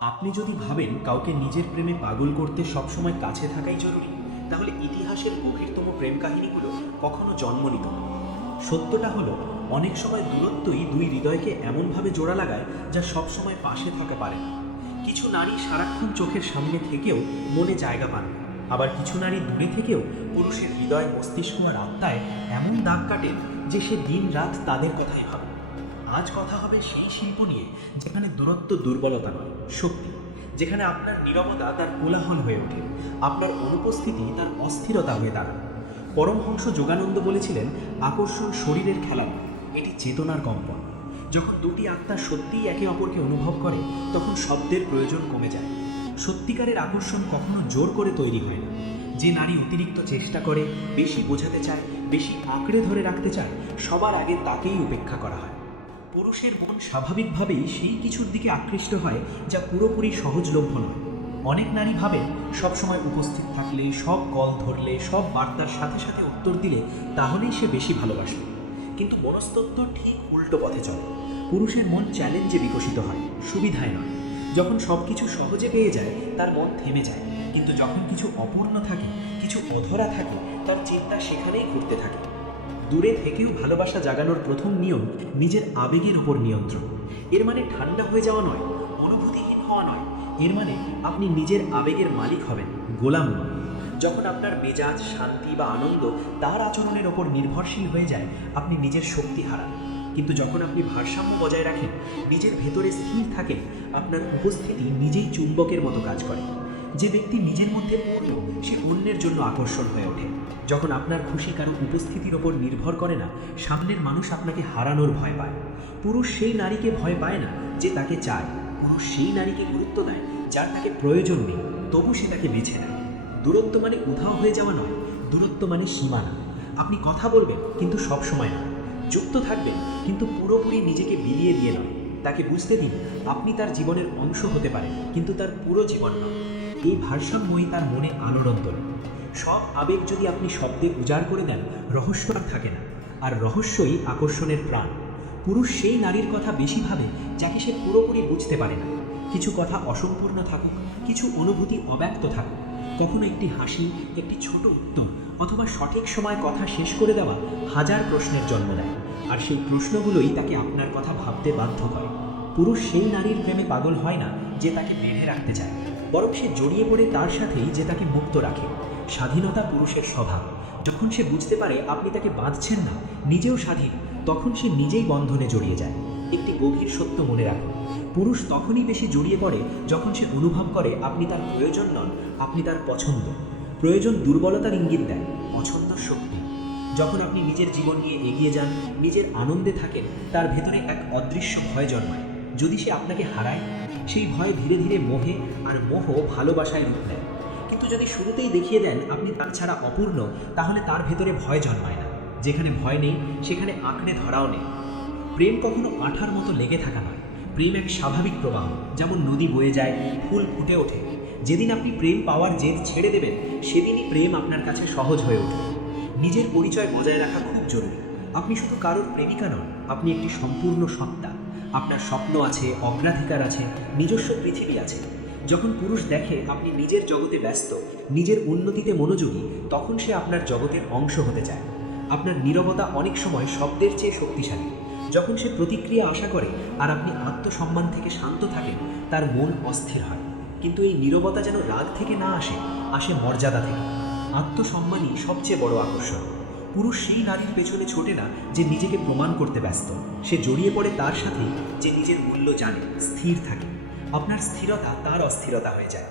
আপনি যদি ভাবেন কাউকে নিজের প্রেমে পাগল করতে সবসময় কাছে থাকাই জরুরি, তাহলে ইতিহাসের গভীরতম প্রেম কাহিনীগুলো কখনো জন্ম নিত না। সত্যটা হলো, অনেক সময় দূরত্বই দুই হৃদয়কে এমনভাবে জোড়া লাগায় যা সবসময় পাশে থাকা পারে না। কিছু নারী সারাক্ষণ চোখের সামনে থেকেও মনে জায়গা পান না, আবার কিছু নারী দূরে থেকেও পুরুষের হৃদয়, মস্তিষ্ক আর আত্মায় এমন দাগ কাটেন যে সে দিন রাত তাদের কথাই ভাবে। আজ কথা হবে সেই শিল্প নিয়ে যেখানে দূরত্ব দুর্বলতা নয়, শক্তি। যেখানে আপনার নীরবতা তার কোলাহল হয়ে ওঠে, আপনার অনুপস্থিতি তার অস্থিরতা হয়ে দাঁড়ায়। পরমহংস যোগানন্দ বলেছিলেন, আকর্ষণ শরীরের খেলা নয়, এটি চেতনার কম্পন। যখন দুটি আত্মা সত্যিই একে অপরকে অনুভব করে, তখন শব্দের প্রয়োজন কমে যায়। সত্যিকারের আকর্ষণ কখনো জোর করে তৈরি হয় না। যে নারী অতিরিক্ত চেষ্টা করে, বেশি বোঝাতে চায়, বেশি আঁকড়ে ধরে রাখতে চায়, সবার আগে তাকেই উপেক্ষা করা হয়। পুরুষের মন স্বাভাবিকভাবেই সেই কিছুর দিকে আকৃষ্ট হয় যা পুরোপুরি সহজলভ্য নয়। অনেক নারী ভাবে সবসময় উপস্থিত থাকলে, সব কল ধরলে, সব বার্তার সাথে সাথে উত্তর দিলে তাহলেই সে বেশি ভালোবাসে। কিন্তু মনস্তত্ত্ব ঠিক উল্টো পথে চলে। পুরুষের মন চ্যালেঞ্জে বিকশিত হয়, সুবিধায় নয়। যখন সব কিছু সহজে পেয়ে যায় তার মন থেমে যায়, কিন্তু যখন কিছু অপূর্ণ থাকে, কিছু অধরা থাকে, তার চিন্তা সেখানেই ঘুরতে থাকে। দূরে থেকেও ভালোবাসা জাগানোর প্রথম নিয়ম নিজের আবেগের উপর নিয়ন্ত্রণ। এর মানে ঠান্ডা হয়ে যাওয়া নয়, অনুভূতিহীন হওয়া নয়। এর মানে আপনি নিজের আবেগের মালিক হবেন, গোলাম নয়। যখন আপনার মেজাজ, শান্তি বা আনন্দ তার আচরণের ওপর নির্ভরশীল হয়ে যায়, আপনি নিজের শক্তি হারান। কিন্তু যখন আপনি ভারসাম্য বজায় রাখেন, নিজের ভেতরে স্থির থাকেন, আপনার উপস্থিতি নিজেই চুম্বকের মতো কাজ করে। যে ব্যক্তি নিজের মধ্যে পূর্ণ, সে অন্যের জন্য আকর্ষণ হয়ে ওঠে। যখন আপনার খুশি কারো উপস্থিতির ওপর নির্ভর করে না, সামনের মানুষ আপনাকে হারানোর ভয় পায়। পুরুষ সেই নারীকে ভয় পায় না যে তাকে চায়, পুরুষ সেই নারীকে গুরুত্ব দেয় যার তাকে প্রয়োজন নেই, তবু সে তাকে বেছে নেয়। দূরত্ব মানে উধাও হয়ে যাওয়া নয়, দূরত্ব মানে সীমানা। আপনি কথা বলবেন কিন্তু সব সময় নয়, যুক্ত থাকবেন কিন্তু পুরোপুরি নিজেকে বিলিয়ে দিয়ে নয়। তাকে বুঝতে দিন আপনি তার জীবনের অংশ হতে পারেন, কিন্তু তার পুরো জীবন নয়। এই ভারসাম্যই তার মনে আলোড়ন তোলে। সব আবেগ যদি আপনি শব্দে উজাড় করে দেন, রহস্য আর থাকে না। আর রহস্যই আকর্ষণের প্রাণ। পুরুষ সেই নারীর কথা বেশি ভাবে যাকে সে পুরোপুরি বুঝতে পারে না। কিছু কথা অসম্পূর্ণ থাকুক, কিছু অনুভূতি অব্যক্ত থাকুক। কখনো একটি হাসি, একটি ছোট উত্তর, অথবা সঠিক সময় কথা শেষ করে দেওয়া হাজার প্রশ্নের জন্ম দেয়। আর সেই প্রশ্নগুলোই তাকে আপনার কথা ভাবতে বাধ্য করে। পুরুষ সেই নারীর প্রেমে পাগল হয় না যে তাকে বেঁধে রাখতে চায়, বরং সে জড়িয়ে পড়ে তার সাথেই যে তাকে মুক্ত রাখে। স্বাধীনতা পুরুষের স্বভাব। যখন সে বুঝতে পারে আপনি তাকে বাঁধছেন না, নিজেও স্বাধীন, তখন সে নিজেই বন্ধনে জড়িয়ে যায়। একটি গভীর সত্য মনে রাখুন, পুরুষ তখনই বেশি জড়িয়ে পড়ে যখন সে অনুভব করে আপনি তার প্রয়োজন নন, আপনি তার পছন্দ। প্রয়োজন দুর্বলতার ইঙ্গিত দেয়, পছন্দ শক্তি। যখন আপনি নিজের জীবন নিয়ে এগিয়ে যান, নিজের আনন্দে থাকেন, তার ভেতরে এক অদৃশ্য ভয় জন্মায়। যদি সে আপনাকে হারায়, সেই ভয় ধীরে ধীরে মোহে, আর মোহ ভালোবাসায় রূপ নেয়। কিন্তু যদি শুরুতেই দেখিয়ে দেন আপনি তার ছাড়া অপূর্ণ, তাহলে তার ভেতরে ভয় জন্মায় না। যেখানে ভয় নেই সেখানে আঁকড়ে ধরাও নেই। প্রেম কখনো আঠার মতো লেগে থাকা নয়, প্রেম এক স্বাভাবিক প্রবাহ, যেমন নদী বয়ে যায়, ফুল ফুটে ওঠে। যেদিন আপনি প্রেম পাওয়ার জেদ ছেড়ে দেবেন, সেদিনই প্রেম আপনার কাছে সহজ হয়ে ওঠে। নিজের পরিচয় বজায় রাখা খুব জরুরি। আপনি শুধু কারোর প্রেমিকা নন, আপনি একটি সম্পূর্ণ সত্তা। আপনার স্বপ্ন আছে, অগ্রাধিকার আছে, নিজস্ব পৃথিবী আছে। যখন পুরুষ দেখে আপনি নিজের জগতে ব্যস্ত, নিজের উন্নতিতে মনোযোগী, তখন সে আপনার জগতের অংশ হতে চায়। আপনার নীরবতা অনেক সময় শব্দের চেয়ে শক্তিশালী। যখন সে প্রতিক্রিয়া আশা করে আর আপনি আত্মসম্মান থেকে শান্ত থাকেন, তার মন অস্থির হয়। কিন্তু এই নীরবতা যেন রাগ থেকে না আসে, আসে মর্যাদা থেকে। আত্মসম্মানই সবচেয়ে বড় আকর্ষণ। পুরুষ সেই নারীর পেছনে ছোটে না যে নিজেকে প্রমাণ করতে ব্যস্ত, সে জড়িয়ে পড়ে তার সাথেই যে নিজের মূল্য জানে, স্থির থাকে। আপনার স্থিরতা তার অস্থিরতা হয়ে যায়।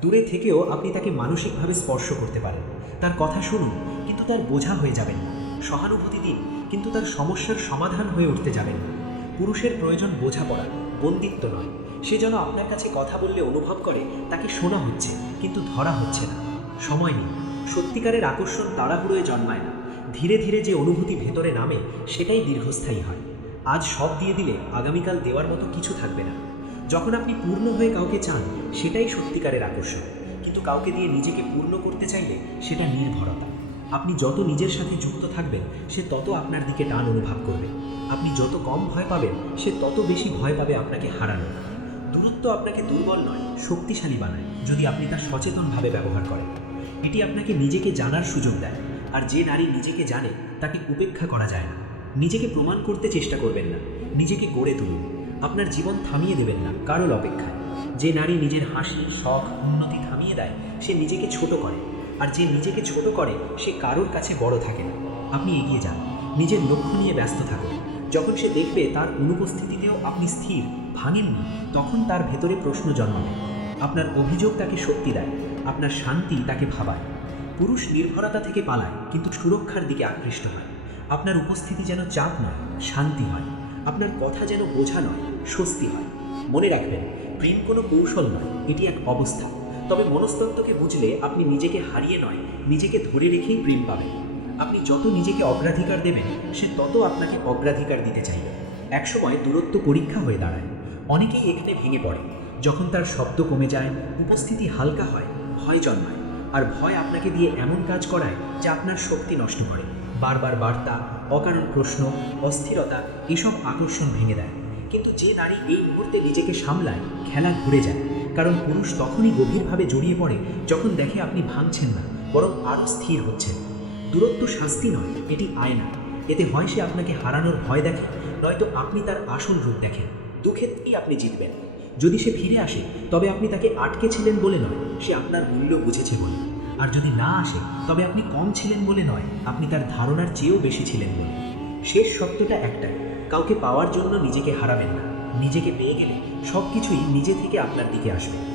দূরে থেকেও আপনি তাকে মানসিকভাবে স্পর্শ করতে পারেন। তার কথা শুনুন, কিন্তু তার বোঝা হয়ে যাবেন না। সহানুভূতি দিন, কিন্তু তার সমস্যার সমাধান হয়ে উঠতে যাবেন না। পুরুষের প্রয়োজন বোঝাপড়া, বন্দিত্ব নয়। সে যেন আপনার কাছে কথা বললে অনুভব করে তাকে শোনা হচ্ছে, কিন্তু ধরা হচ্ছে না। সময় নিন। সত্যিকারের আকর্ষণ তাড়াহুড়োয় জন্মায় না। ধীরে ধীরে যে অনুভূতি ভেতরে নামে, সেটাই দীর্ঘস্থায়ী হয়। আজ সব দিয়ে দিলে আগামীকাল দেওয়ার মতো কিছু থাকবে না। যখন আপনি পূর্ণ হয়ে কাউকে চান, সেটাই সত্যিকারের আকর্ষণ। কিন্তু কাউকে দিয়ে নিজেকে পূর্ণ করতে চাইলে সেটা নির্ভরতা। আপনি যত নিজের সাথে যুক্ত থাকবেন, সে তত আপনার দিকে টান অনুভব করবে। আপনি যত কম ভয় পাবেন, সে তত বেশি ভয় পাবে আপনাকে হারানো। দূরত্ব আপনাকে দুর্বল নয়, শক্তিশালী বানায় যদি আপনি তা সচেতনভাবে ব্যবহার করেন। এটি আপনাকে নিজেকে জানার সুযোগ দেয়, আর যে নারী নিজেকে জানে তাকে উপেক্ষা করা যায় না। নিজেকে প্রমাণ করতে চেষ্টা করবেন না, নিজেকে গড়ে তুলুন। আপনার জীবন থামিয়ে দেবেন না কারোর অপেক্ষায়। যে নারী নিজের হাসি, শখ, উন্নতি থামিয়ে দেয় সে নিজেকে ছোট করে, আর যে নিজেকে ছোট করে সে কারোর কাছে বড় থাকে না। আপনি এগিয়ে যান, নিজের লক্ষ্য নিয়ে ব্যস্ত থাকুন। যখন সে দেখবে তার অনুপস্থিতিতেও আপনি স্থির, ভাঙেননি, তখন তার ভেতরে প্রশ্ন জন্মাবে। আপনার অভিযোগ তাকে শক্তি দেয়, আপনার শান্তি তাকে ভাবায়। পুরুষ নির্ভরতা থেকে পালায় কিন্তু সুরক্ষার দিকে আকৃষ্ট হয়। আপনার উপস্থিতি যেন চাপ নয়, শান্তি হয়। আপনার কথা যেন বোঝা নয়, স্বস্তি হয়। মনে রাখবেন, প্রেম কোনো কৌশল নয়, এটি এক অবস্থা। তবে মনস্তত্ত্বকে বুঝলে আপনি নিজেকে হারিয়ে নয়, নিজেকে ধরে রেখেই প্রেম পাবেন। আপনি যত নিজেকে অগ্রাধিকার দেবেন সে তত আপনাকে অগ্রাধিকার দিতে চাইবে। একসময় দূরত্ব পরীক্ষা হয়ে দাঁড়ায়। অনেকেই এখানে ভেঙে পড়ে। যখন তার শব্দ কমে যায়, উপস্থিতি হালকা হয়, ভয় জন্মায়। আর ভয় আপনাকে দিয়ে এমন কাজ করায় যা আপনার শক্তি নষ্ট করে। বারবার বার্তা, অকারণ প্রশ্ন, অস্থিরতা এসব আকর্ষণ ভেঙে দেয়। কিন্তু যে নারী এই মুহূর্তে নিজেকে সামলায়, খেলা ঘুরে যায়। কারণ পুরুষ তখনই গভীরভাবে জড়িয়ে পড়ে যখন দেখে আপনি ভাঙছেন না, বরং আরও স্থির হচ্ছেন। দূরত্ব শাস্তি নয়, এটি আয়না। এতে হয় সে আপনাকে হারানোর ভয় দেখে, নয়তো আপনি তার আসল রূপ দেখেন। দুক্ষেত্রেই আপনি জিতবেন। যদি সে ফিরে আসে তবে আপনি তাকে আটকেছিলেন বলে নয়, সে আপনার মূল্য বুঝেছে বলে। আর যদি না আসে তবে আপনি কম ছিলেন বলে নয়, আপনি তার ধারণার চেয়েও বেশি ছিলেন বলে। শেষ সত্যটা একটাই, কাউকে পাওয়ার জন্য নিজেকে হারাবেন না। নিজেকে পেয়ে গেলে সব কিছুই নিজে থেকে আপনার দিকে আসবে।